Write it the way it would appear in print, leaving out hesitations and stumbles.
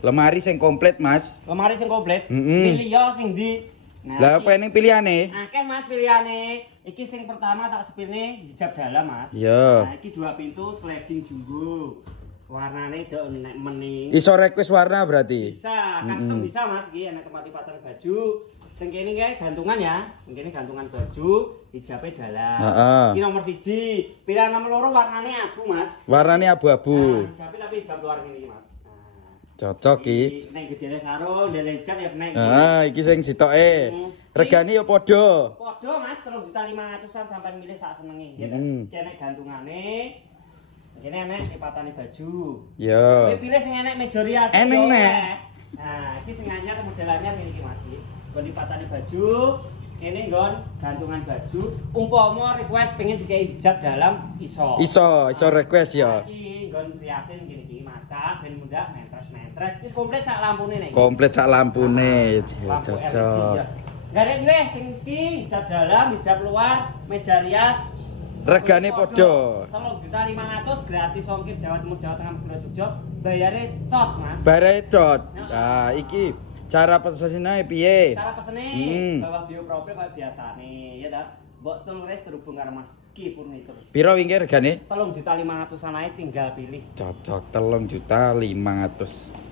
Lemari sing komplit, Mas. Lemari sing komplit. Heeh. Pilih ya sing ndi. Lah apa ini pilihannya? Akeh Mas pilihane. Iki sing pertama tak sepilne hijab dalam, Mas. Iya. Nah, iki 2 pintu sliding jumbo. Warnane jek nek meni. Iso request warna berarti. Bisa, custom bisa Mas iki ana tempat-tempatan baju. Sing kene kae gantungan ya. Sing kene gantungan baju, hijabnya dalam. Heeh. Iki nomor 1. Pilihan nomor 2 warnane abu, Mas. Warnanya abu-abu. Hijabnya tapi hijab luar ngene iki, Mas. Cocok iki. Nek gedene sarung, ndele hijab ya nek. Iki sing sitoke. Regane ya padha. Padha Mas, 3.500-an sampai milih sak senenge ya. Kene gantungane. Kene enek lipatane baju. Yo. Kowe pilih sing enek meja rias. Eneng nek. Nah, iki sing anyar model anyar ngene iki Mas. Nggon lipatane baju, kene nggon gantungan baju. Umpama request pengen dikai hijab dalam iso. Iso request ya. Iki nggon riasin gini iki macak ben mudah mentres-mentres. Wis komplit sak lampune nek. Komplit sak lampune. Lampu LED, Cocok. ya. Garek weh sing iki hijab dalam, hijab luar, meja rias. Regane padha. 3.500 gratis ongkir Jawa Timur, Jawa Tengah, Madura, Jogja. Bayare cot, Mas. Bare dot. Nah, iki cara pesenane piye? Cara pesene bawah bio profil kayak biasane, ya ta. Mbok tulis terhubung karo Mas Ki Furnitur. Piro wingi regane? 3.500-an ae tinggal pilih. Cocok 3.500.000.